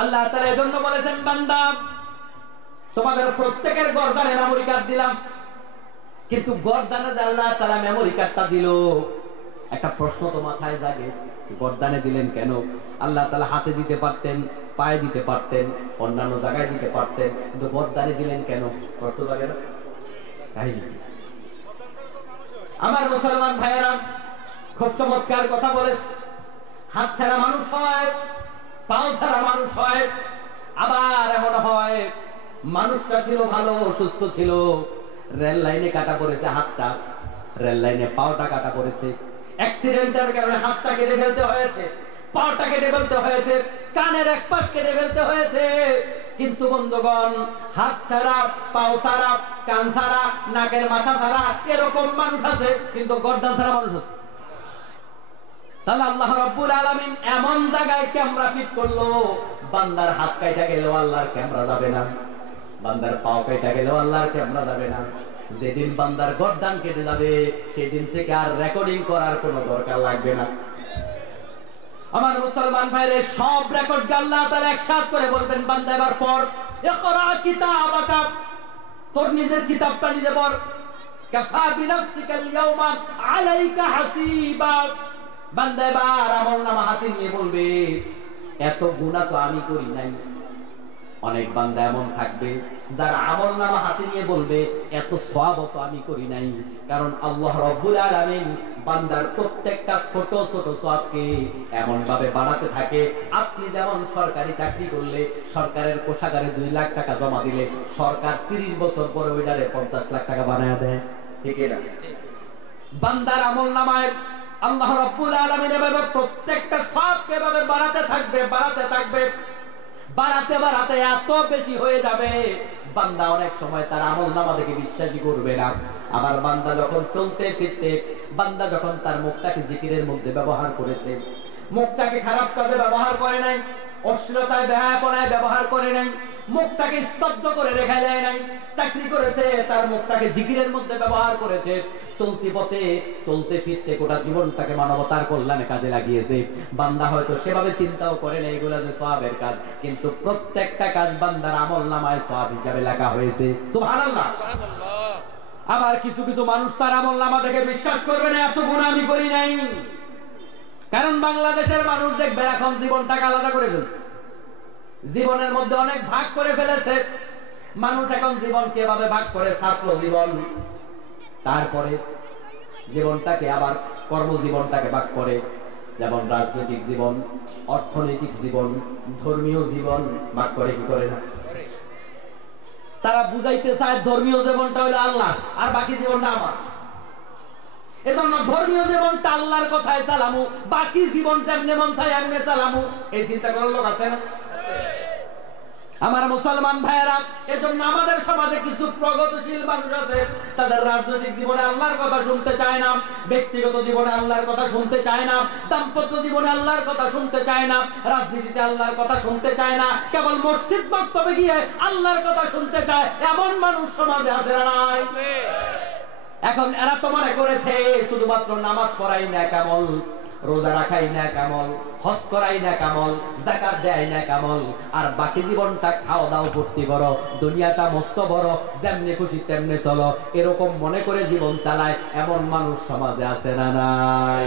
আল্লাহ তাআলা এজন্য বলেছেন, বান্দা তোমাদের প্রত্যেকের গর্দানে মেমরি কার্ড দিলাম। কিন্তু গর্দানে যে আল্লাহ তাআলা মেমরি কার্ডটা দিল, একটা প্রশ্ন তো মাথায় জাগে, গর্দানে দিলেন কেন? আল্লাহ তাআলা হাতে দিতে পারতেন, পায়ে দিতে পারতেন, অন্যান্য জায়গায় দিতে পারতেন, কিন্তু গর্দানে দিলেন কেন? প্রশ্ন জাগে না? কাহিনী আমার মুসলমান ভাইয়েরা খুব চমৎকার কথা বলেছে। হাত ছাড়া মানুষ হয়, পাও ছাড়া মানুষ হয়, আবার এমন হয় মানুষটা ছিল ভালো, সুস্থ ছিল, রেল লাইনে কাটা পড়েছে হাতটা, রেল লাইনে পাওটা কাটা পড়েছে, অ্যাক্সিডেন্টের কারণে হাতটা কেটে ফেলতে হয়েছে, পাওটা কেটে ফেলতে হয়েছে, কানের এক পাশ কেটে ফেলতে হয়েছে। কিন্তু বন্ধুগণ, হাত ছাড়া, পাও ছাড়া, কান ছাড়া, নাকের মাথা ছাড়া এরকম মানুষ আছে, কিন্তু গর্দান ছাড়া মানুষ আছে। তাহলে আল্লাহ রাব্বুল আলামিন এমন জায়গায় ক্যামেরা ফিট করলো, বান্দার হাত কাটা গেলেও আল্লাহর ক্যামেরা যাবে না, বান্দার পাও কাটা গেলেও আল্লাহর ক্যামেরা যাবে না। যেদিন বান্দার গর্দান কেটে যাবে সেদিন থেকে আর রেকর্ডিং করার কোনো দরকার লাগবে না। আমার মুসলমান ভাইরে, সব রেকর্ড আল্লাহ তাআলা একসাথে করে বলবেন, বান্দা এবার পড়, ইকরা কিতাবাকা, তোর নিজের কিতাবটা নিজে পড়, কাফা বিনাফসিকা আল-ইয়াওমা আলাইকা হাসিবা। বান্দা এবার আমলনামা হাতে নিয়ে বলবে, এত গুনাহ তো আমি করি নাই। অনেক বান্দা এমন থাকবে যারা আমলনামা হাতে নিয়ে বলবে, এত সওয়াব তো আমি করি নাই। কারণ আল্লাহ রাব্বুল আলামিন বান্দার প্রত্যেকটা ছোট ছোট সওয়াবকে এমন ভাবে বাড়াতে থাকে। আপনি যেমন সরকারি চাকরি করলে সরকারের কোষাগারে 2 লাখ টাকা জমা দিলে সরকার 30 বছর পরে ওইটারে 50 লাখ টাকা বানায় দেয়, ঠিক না? বান্দার আমলনামায় আল্লাহ রাব্বুল আলামিন এভাবে প্রত্যেকটা সওয়াবকে এভাবে বাড়াতে থাকবে, বাড়াতে থাকবে, বাড়াতে বাড়াতে এত বেশি হয়ে যাবে, বান্দা অনেক সময় তার আমলনামা দেখে বিশ্বাসই করবে না। আবার বান্দা যখন চলতে ফিরতে, বান্দা যখন তার মুখটাকে জিকিরের মধ্যে ব্যবহার করেছে, মুখটাকে খারাপ কাজে ব্যবহার করে নাই, অশ্লীলতায় বেহায়াপনায় ব্যবহার করে নাই, মুখটাকে স্তব্ধ করে রেখে দেয় নাই, চাকরি করেছে তার মুখটাকে জিকিরের মধ্যে ব্যবহার করেছে, চলতি পথে চলতে ফিরতে গোটা জীবনটাকে মানবতার কল্যাণে কাজে লাগিয়েছে। বান্দা হয়তো সেভাবে চিন্তাও করে না এগুলা যে সওয়াবের কাজ, কিন্তু প্রত্যেকটা কাজ বান্দার আমলনামায় সওয়াব হিসাবে লেখা হয়েছে। সুবহানাল্লাহ। আবার কিছু কিছু মানুষ তার আমলনামা দেখে বিশ্বাস করবে না, এত গুনাহ আমি করি নাই। কারণ বাংলাদেশের মানুষ দেখবেন এখন জীবনটাকে আলাদা করে ফেলছে, জীবনের মধ্যে অনেক ভাগ করে ফেলেছে। মানুষ এখন জীবন কিভাবে ভাগ করে, ছাত্র জীবন, তারপরে জীবনটাকে আবার কর্মজীবনটাকে ভাগ করে, যেমন রাজনৈতিক জীবন, অর্থনৈতিক জীবন, ধর্মীয় জীবন ভাগ করে, কি করে না? তারা বুঝাইতে চায় ধর্মীয় জীবনটা হলো আল্লাহ আর বাকি জীবনটা আমার। এজন্য ধর্মীয় জীবনটা আল্লাহর কথায় চালামু, বাকি জীবন যেমনে মন চায় এমনে চালামু, এই চিন্তা করার লোক আছে না? আমার মুসলমান ভাইয়েরা, এজন্য আমাদের সমাজে কিছু প্রগতিশীল মানুষ আছে, তাদের রাজনৈতিক জীবনে আল্লাহর কথা শুনতে চায় না, ব্যক্তিগত জীবনে আল্লাহর কথা শুনতে চায় না, দাম্পত্য জীবনে আল্লাহর কথা শুনতে চায় না, রাজনীতিতে আল্লাহর কথা শুনতে চায় না, কেবল মসজিদ বক্তব্যে গিয়ে আল্লাহর কথা শুনতে চায়, এমন মানুষ সমাজে আছে না নাই? এখন এরা তো মনে করেছে শুধুমাত্র নামাজ পড়াই না কামল, রোজা রাখাই না কামল, হজ করাই না কামল, যাকাত দেয় না কামল, আর বাকি জীবনটা খাওয়া দাও ভর্তি করো, দুনিয়াটা মস্ত বড়, যেমনি খুশি তেমনি চলো, এরকম মনে করে জীবন চালায় এমন মানুষ সমাজে আছে না নাই?